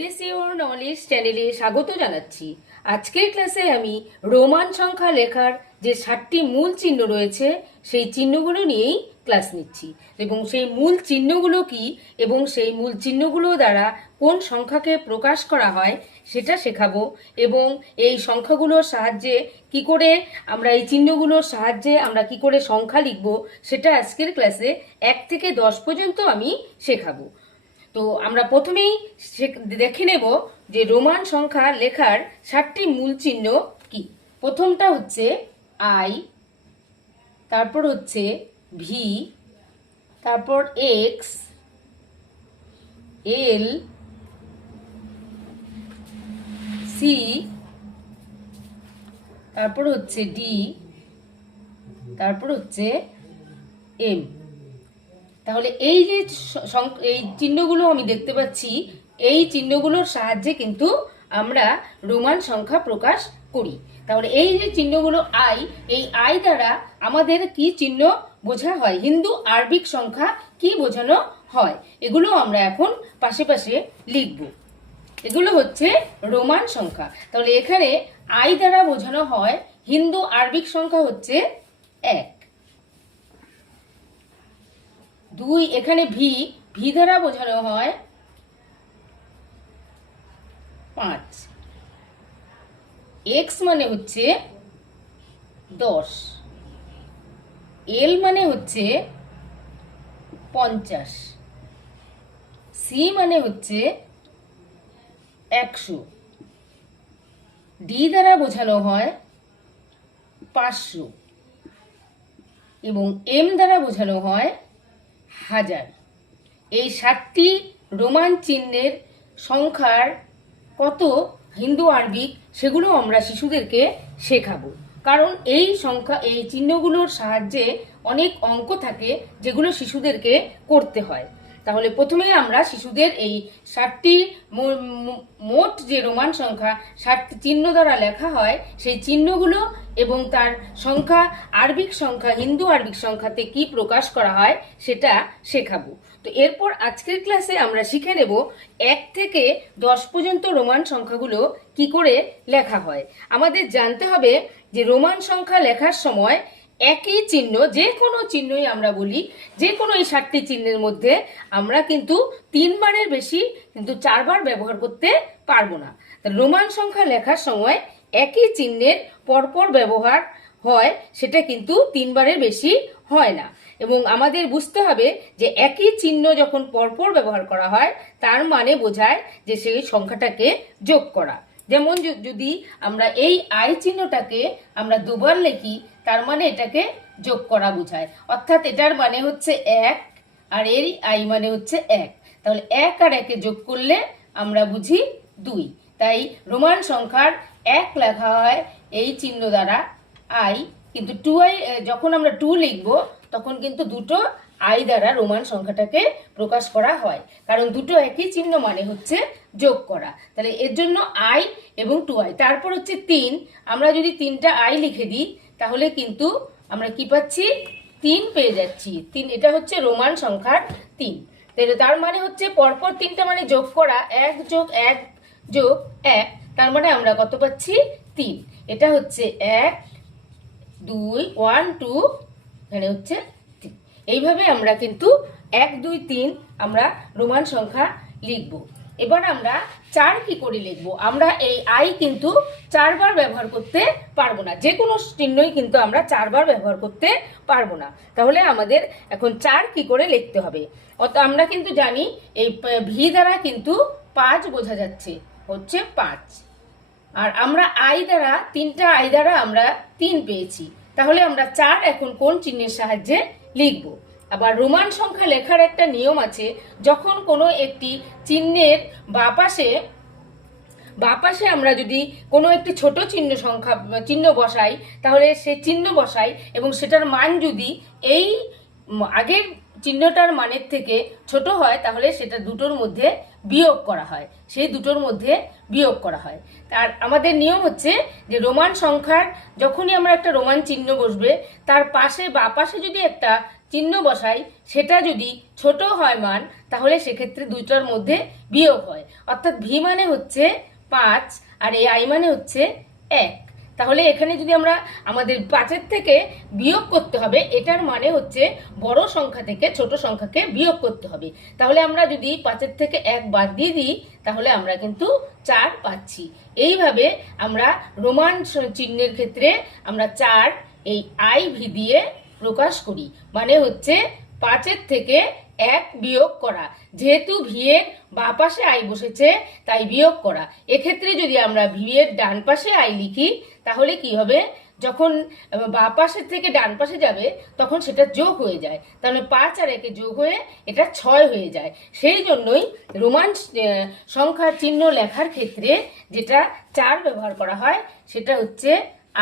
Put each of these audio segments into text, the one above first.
This your knowledge চ্যানেলে স্বাগত জানাচ্ছি। আজকের ক্লাসে আমি রোমান সংখ্যা লেখার যে 7টি মূল চিহ্ন রয়েছে সেই চিহ্নগুলো নিয়েই ক্লাস নিচ্ছি এবং সেই মূল চিহ্নগুলো কি এবং সেই মূল চিহ্নগুলো দ্বারা কোন সংখ্যাকে প্রকাশ করা হয় সেটা শেখাবো এবং এই সংখ্যাগুলোর সাহায্যে কি করে আমরা এই চিহ্নগুলোর সাহায্যে আমরা কি করে সংখ্যা লিখব সেটা আজকের ক্লাসে 1 থেকে 10 পর্যন্ত আমি শেখাবো। তো আমরা প্রথমেই দেখে নেব যে রোমান সংখ্যা লেখার 7টি মূল চিহ্ন কি। প্রথমটা হচ্ছে আই, তারপর হচ্ছে ভি, তারপর এক্স, এল, সি, তারপর হচ্ছে ডি, তারপর হচ্ছে এম। তাহলে এই যে এই চিহ্নগুলো আমি দেখতে পাচ্ছি, এই চিহ্নগুলোর সাহায্যে কিন্তু আমরা রোমান সংখ্যা প্রকাশ করি। তাহলে এই যে চিহ্নগুলো এই আই দ্বারা আমাদের কি চিহ্ন বোঝা হয়, হিন্দু আরবিক সংখ্যা কি বোঝানো হয়, এগুলো আমরা এখন পাশে পাশে লিখব। এগুলো হচ্ছে রোমান সংখ্যা। তাহলে এখানে আই দ্বারা বোঝানো হয় হিন্দু আরবিক সংখ্যা হচ্ছে 1, 2, এখানে ভি দ্বারা বোঝানো হয় 5, এক্স মানে হচ্ছে 10, এল মানে হচ্ছে 50, সি মানে হচ্ছে 100, ডি দ্বারা বোঝানো হয় 500 এবং এম দ্বারা বোঝানো হয় 1000। এই 7টি রোমান চিহ্নের সংখ্যার কত হিন্দু আরবিক সেগুলো আমরা শিশুদেরকে শেখাবো, কারণ এই চিহ্নগুলোর সাহায্যে অনেক অঙ্ক থাকে যেগুলো শিশুদেরকে করতে হয়। তাহলে প্রথমে আমরা শিশুদের এই 7টি মোট যে রোমান সংখ্যা 7টি চিহ্ন দ্বারা লেখা হয় সেই চিহ্নগুলো এবং তার সংখ্যা আরবিক সংখ্যা হিন্দু আরবিক সংখ্যাতে কি প্রকাশ করা হয় সেটা শেখাবো। তো এরপর আজকের ক্লাসে আমরা শিখে নেব 1 থেকে 10 পর্যন্ত রোমান সংখ্যাগুলো কি করে লেখা হয়। আমাদের জানতে হবে যে রোমান সংখ্যা লেখার সময় একই চিহ্ন, যে কোনো চিহ্নই আমরা বলি, যে কোনো এই 7টি চিহ্নের মধ্যে আমরা কিন্তু 3 বারের বেশি কিন্তু 4 বার ব্যবহার করতে পারবো না। রোমান সংখ্যা লেখার সময় একই চিহ্নের পরপর ব্যবহার হয়, সেটা কিন্তু 3 বারের বেশি হয় না। এবং আমাদের বুঝতে হবে যে একই চিহ্ন যখন পরপর ব্যবহার করা হয় তার মানে বোঝায় যে সেই সংখ্যাটাকে যোগ করা। যেমন যদি আমরা এই আই চিহ্নটাকে আমরা দুবার লিখি তার মানে এটাকে যোগ করা বোঝায়, অর্থাৎ এটার মানে হচ্ছে 1 আর এর আই মানে হচ্ছে 1। তাহলে 1 আর 1 যোগ করলে আমরা বুঝি 2। তাই রোমান সংখ্যার 1 লেখা হয় এই চিহ্ন দ্বারা আই, কিন্তু 2i যখন আমরা 2 লিখব তখন কিন্তু দুটো আই দ্বারা রোমান সংখ্যাটাকে প্রকাশ করা হয়, কারণ দুটো একই চিহ্ন মানে হচ্ছে যোগ করা। তাহলে এর জন্য আই এবং 2i। তারপর হচ্ছে 3, আমরা যদি 3টা আই লিখে দিই তাহলে কিন্তু আমরা কি পাচ্ছি, 3 পেয়ে যাচ্ছি। 3, এটা হচ্ছে রোমান সংখ্যার 3। তাহলে তার মানে হচ্ছে পরপর 3টা মানে যোগ করা, 1 যোগ 1 যোগ 1, তার মানে আমরা কত পাচ্ছি, 3। এটা হচ্ছে 1, 2, 1, 2, এখানে হচ্ছে 3। এইভাবে আমরা কিন্তু 1, 2, 3 আমরা রোমান সংখ্যা লিখব। এবার আমরা 4 কি করে লিখব। আমরা এই আই কিন্তু 4 বার ব্যবহার করতে পারবো না, যে কোনো চিহ্নই কিন্তু আমরা 4 বার ব্যবহার করতে পারবো না। তাহলে আমাদের এখন 4 কি করে লিখতে হবে। আমরা কিন্তু জানি এই ভি দ্বারা কিন্তু 5 বোঝা যাচ্ছে, হচ্ছে 5। আর আমরা আই দ্বারা 3টা আই দ্বারা আমরা 3 পেয়েছি। তাহলে আমরা 4 এখন কোন চিহ্নের সাহায্যে লিখব। আবার রোমান সংখ্যা লেখার একটা নিয়ম আছে, যখন কোনো একটি চিহ্নের বাপাশে আমরা যদি কোনো একটি ছোট চিহ্ন বসাই তাহলে সে চিহ্ন বসাই এবং সেটার মান যদি এই আগের চিহ্নটার মানের থেকে ছোট হয় তাহলে সেটা দুটোর মধ্যে বিয়োগ করা হয়, সেই দুটোর মধ্যে বিয়োগ করা হয়। আর আমাদের নিয়ম হচ্ছে যে রোমান সংখ্যার যখনই আমরা একটা রোমান চিহ্ন বসবে তার পাশে বা পাশে যদি একটা চিহ্ন বসাই সেটা যদি ছোট হয় মান, তাহলে সেক্ষেত্রে দুইটার মধ্যে বিয়োগ হয়। অর্থাৎ ভি মানে হচ্ছে 5 আর এই আই মানে হচ্ছে 1। তাহলে এখানে যদি আমরা আমাদের 5-এর থেকে বিয়োগ করতে হবে, এটার মানে হচ্ছে বড় সংখ্যা থেকে ছোট সংখ্যাকে বিয়োগ করতে হবে। তাহলে আমরা যদি 5-এর থেকে 1 বাদ দিয়ে দিই, তাহলে আমরা কিন্তু 4 পাচ্ছি। এইভাবে আমরা রোমান চিহ্নের ক্ষেত্রে আমরা 4 এই আই ভি দিয়ে প্রকাশ করি, মানে হচ্ছে 5-এর থেকে 1 বিয়োগ করা। যেহেতু ভি এর বাঁ পাশে আই বসেছে তাই বিয়োগ করা। এক্ষেত্রে যদি আমরা ভি এর ডান পাশে আই লিখি, তাহলে কি হবে, যখন বাঁ পাশের থেকে ডান পাশে যাবে তখন সেটা যোগ হয়ে যায়। তাহলে 5 আর 1 যোগ হয়ে এটা 6 হয়ে যায়। সেই জন্যই রোমান সংখ্যার চিহ্ন লেখার ক্ষেত্রে যেটা 4 ব্যবহার করা হয়, সেটা হচ্ছে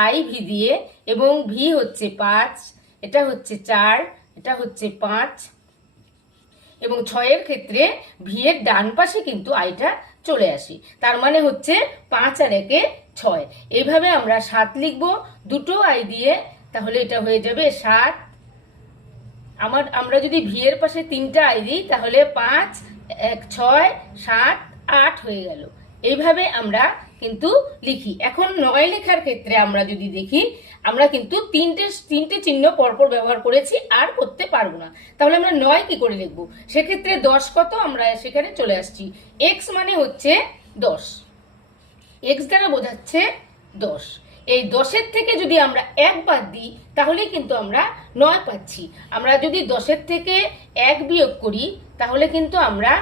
আই ভি দিয়ে, এবং ভি হচ্ছে 5, এটা হচ্ছে 4, এটা হচ্ছে 5, এবং 6-এর ক্ষেত্রে ভি এর ডান পাশে কিন্তু আইটা চলে আসে। তার মানে হচ্ছে 5 আর 1 6। এইভাবে আমরা 7 লিখব দুটো আই দিয়ে, তাহলে এটা হয়ে যাবে 7। আমরা যদি ভি এর পাশে 3টা আই দিই, তাহলে 5 1 6 7 8 হয়ে গেল। এইভাবে আমরা কিন্তু লিখি। এখন 9 লেখার ক্ষেত্রে আমরা যদি দেখি, আমরা কিন্তু তিনটে চিহ্ন পরপর ব্যবহার করেছি, আর করতে পারবো না। তাহলে আমরা 9 কি করে লিখবো? সেক্ষেত্রে 10 কত, আমরা সেখানে চলে আসছি। x মানে হচ্ছে 10, x দ্বারা বোঝাচ্ছে 10। এই 10-এর থেকে যদি আমরা 1 বাদ দিই, তাহলে কিন্তু আমরা 9 পাচ্ছি। আমরা যদি 10-এর থেকে 1 বিয়োগ করি, তাহলে কিন্তু আমরা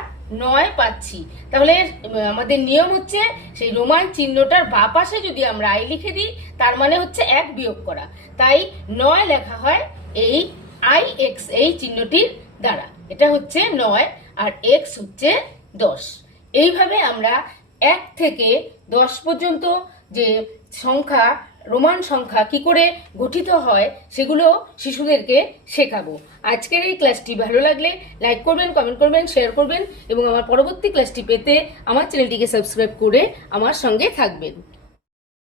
9 পাচ্ছি। তাহলে আমাদের নিয়ম হচ্ছে সেই রোমান চিহ্নটার বাঁ পাশে যদি আমরা আই লিখে দিই, তার মানে হচ্ছে 1 বিয়োগ করা। তাই 9 লেখা হয় এই আই এক্স এই চিহ্নটির দ্বারা। এটা হচ্ছে 9 আর এক্স হচ্ছে 10। এইভাবে আমরা 1 থেকে 10 পর্যন্ত যে সংখ্যা, রোমান সংখ্যা কি করে গঠিত হয়, সেগুলো শিশুদেরকে শেখাবো। আজকের এই ক্লাসটি ভালো লাগলে লাইক করবেন, কমেন্ট করবেন, শেয়ার করবেন, এবং আমার পরবর্তী ক্লাসটি পেতে আমার চ্যানেলটিকে সাবস্ক্রাইব করে আমার সঙ্গে থাকবেন।